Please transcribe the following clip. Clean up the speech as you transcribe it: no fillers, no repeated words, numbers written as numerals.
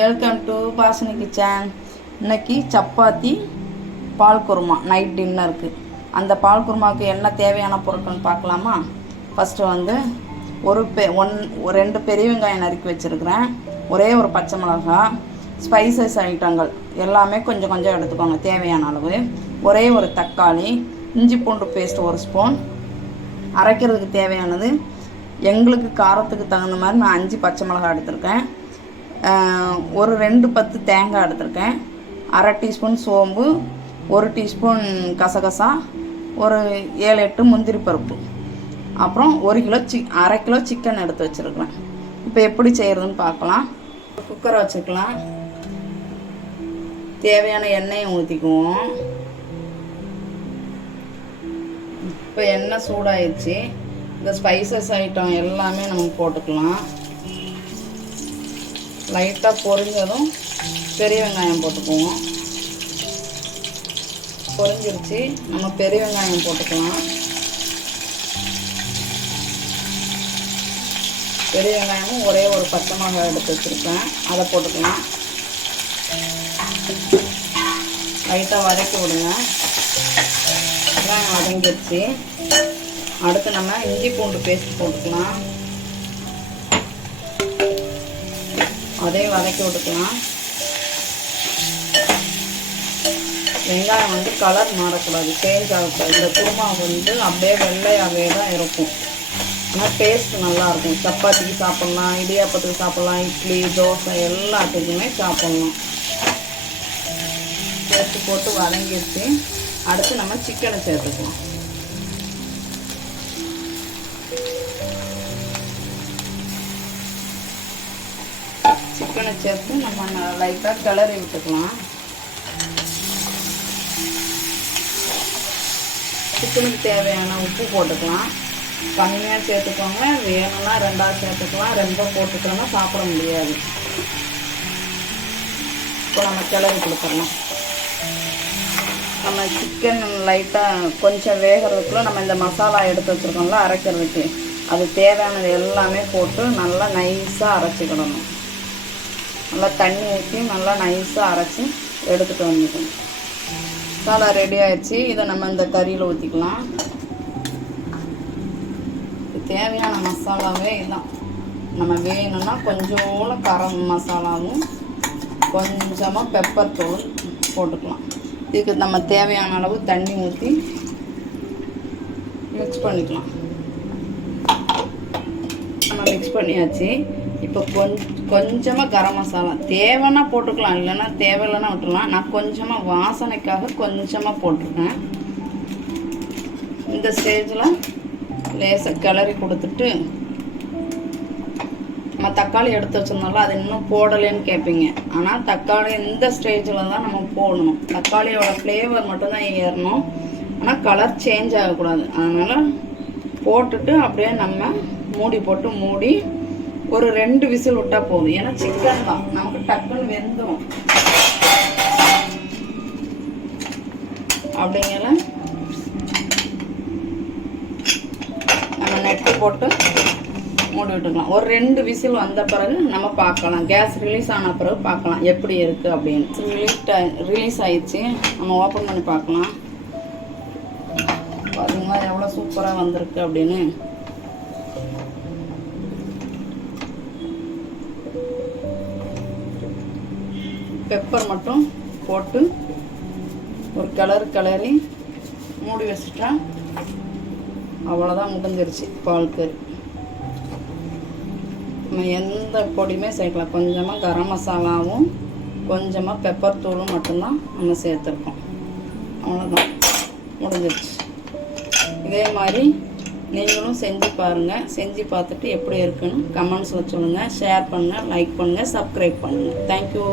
Welcome to Bhashini kitchen. இன்னைக்கு சப்பாத்தி பால் kurma night டின்னருக்கு. அந்த பால் குருமாவுக்கு என்ன தேவையான பொருட்கள்னு பார்க்கலாமா? ஃபஸ்ட்டு ரெண்டு பெரிய வெங்காயம் நறுக்கி வச்சுருக்கிறேன். ஒரே ஒரு பச்சை மிளகாய், ஸ்பைசஸ் ஐட்டங்கள் எல்லாமே கொஞ்சம் கொஞ்சம் எடுத்துக்கோங்க தேவையான அளவு. ஒரே ஒரு தக்காளி, இஞ்சி பூண்டு பேஸ்ட் 1 ஸ்பூன். அரைக்கிறதுக்கு தேவையானது எங்களுக்கு காரத்துக்கு தகுந்த மாதிரி நான் 5 பச்சை மிளகாய் எடுத்திருக்கேன். ஒரு 2 10 தேங்காய் எடுத்திருக்கேன். 1/2 டீஸ்பூன் சோம்பு, 1 டீஸ்பூன் கசகசா, ஒரு 7-8 முந்திரி பருப்பு, அப்புறம் 1 கிலோ சிக்கன் எடுத்து வச்சுருக்கிறேன். இப்போ எப்படி செய்கிறதுன்னு பார்க்கலாம். குக்கரை வச்சுக்கலாம். தேவையான எண்ணெயை ஊற்றிக்குவோம். இப்போ எண்ணெய் சூடாயிடுச்சு. இந்த ஸ்பைசஸ் ஐட்டம் எல்லாமே நம்ம போட்டுக்கலாம். லைட்டாக பொரிஞ்சதும் பெரிய வெங்காயம் போட்டுக்குவோம். பொரிஞ்சிருச்சு, நம்ம பெரிய வெங்காயம் போட்டுக்கலாம். பெரிய வெங்காயமும் ஒரே ஒரு பச்சை மிளகாய் எடுத்து வச்சுருக்கேன், அதை போட்டுக்கலாம். லைட்டாக வதக்கி விடுங்க. வெங்காயம் வதங்கிடுச்சு. அடுத்து நம்ம இஞ்சி பூண்டு பேஸ்ட் போட்டுக்கலாம். அதையும் வதக்கி விட்டுக்கலாம். வெங்காயம் கலர் மாறக்கூடாது, சேஞ்ச் ஆகக்கூடாது. இந்த குருமா அப்படியே வெள்ளையாகவே தான் இருக்கும். ஆனால் டேஸ்ட் நல்லாயிருக்கும். சப்பாத்திக்கு சாப்பிட்லாம், இடியாப்பத்துக்கு சாப்பிட்லாம், இட்லி தோசை எல்லாத்துக்குமே சாப்பிட்லாம். சேர்த்து போட்டு வதங்கிடுச்சு. அடுத்து நம்ம சிக்கனை சேர்த்துக்கலாம். சிக்கனை சேர்த்து நம்ம லைட்டாக கிளறி விட்டுக்கலாம். சிக்கனுக்கு தேவையான உப்பு போட்டுக்கலாம். கம்மியாக சேர்த்துக்கோங்க, வேணும்னா 2ஆக சேர்த்துக்கலாம். ரொம்ப போட்டுக்கோங்க, சாப்பிட முடியாது. இப்போ நம்ம கிளறி கொடுத்துடலாம். நம்ம சிக்கன் லைட்டாக கொஞ்சம் வேகிறதுக்குள்ள நம்ம இந்த மசாலா எடுத்து வச்சுருக்கோம்ல அரைக்கிறதுக்கு, அது தேவையானது எல்லாமே போட்டு நல்லா நைஸாக அரைச்சிக்கிடணும். நல்லா தண்ணி ஊற்றி நல்லா நைஸாக அரைச்சி எடுத்துகிட்டு வந்துக்கணும். மசாலா ரெடி ஆகிடுச்சு. இதை நம்ம இந்த கறியில் ஊற்றிக்கலாம். தேவையான மசாலாவே இதுதான். நம்ம வேணும்னா கொஞ்சோண்டு கரம் மசாலாவும் கொஞ்சமாக பெப்பர் தூள் போட்டுக்கலாம். இதுக்கு நம்ம தேவையான அளவு தண்ணி ஊற்றி மிக்ஸ் பண்ணிக்கலாம். நம்ம மிக்ஸ் பண்ணியாச்சு. இப்போ கொஞ்சமாக கரம் மசாலா தேவைன்னா போட்டுக்கலாம், இல்லைன்னா தேவையில்லைன்னா விட்டுலாம். நான் கொஞ்சமாக வாசனைக்காக கொஞ்சமாக போட்டிருக்கேன். இந்த ஸ்டேஜில் லேசாக கிளறி கொடுத்துட்டு, நம்ம தக்காளி எடுத்து வச்சிருந்தோம்ல அது இன்னும் போடலைன்னு கேட்பீங்க. ஆனால் தக்காளி இந்த ஸ்டேஜில் தான் நம்ம போடணும். தக்காளியோட ஃப்ளேவர் மட்டும்தான் ஏறணும், ஆனால் கலர் சேஞ்ச் ஆகக்கூடாது. அதனால் போட்டுட்டு அப்படியே நம்ம மூடி போட்டு மூடி ஒரு 2 விசில் விட்டால் போதும். ஏன்னா சிக்கன் தான், நமக்கு டக்குன்னு வெந்துடும். அப்படிங்கிற நம்ம நெட்டு போட்டு மூடி விட்டுக்கலாம். ஒரு 2 விசில் வந்த பிறகு நம்ம பார்க்கலாம். கேஸ் ரிலீஸ் ஆன பிறகு பார்க்கலாம் எப்படி இருக்குது அப்படின்னு. ரிலீஸ் ஆயிடுச்சு. நம்ம ஓப்பன் பண்ணி பார்க்கலாம். பார்த்தீங்களா எவ்வளோ சூப்பராக வந்திருக்கு அப்படின்னு. பெப்பர் மட்டும் போட்டு ஒரு கிளறி மூடி வச்சுட்டா அவ்வளோதான், முடிஞ்சிருச்சு பால் கறி. நம்ம எந்த பொடியுமே சேர்க்கலாம். கொஞ்சமாக கரம் மசாலாவும் கொஞ்சமாக பெப்பர் தூளும் மட்டும்தான் நம்ம சேர்த்துருக்கோம். அவ்வளோதான், முடிஞ்சிருச்சு. இதே மாதிரி நீங்களும் செஞ்சு பாருங்கள். செஞ்சு பார்த்துட்டு எப்படி இருக்குன்னு கமெண்ட்ஸில் சொல்லுங்கள். ஷேர் பண்ணுங்கள், லைக் பண்ணுங்கள், சப்ஸ்கிரைப் பண்ணுங்கள். தேங்க்யூ.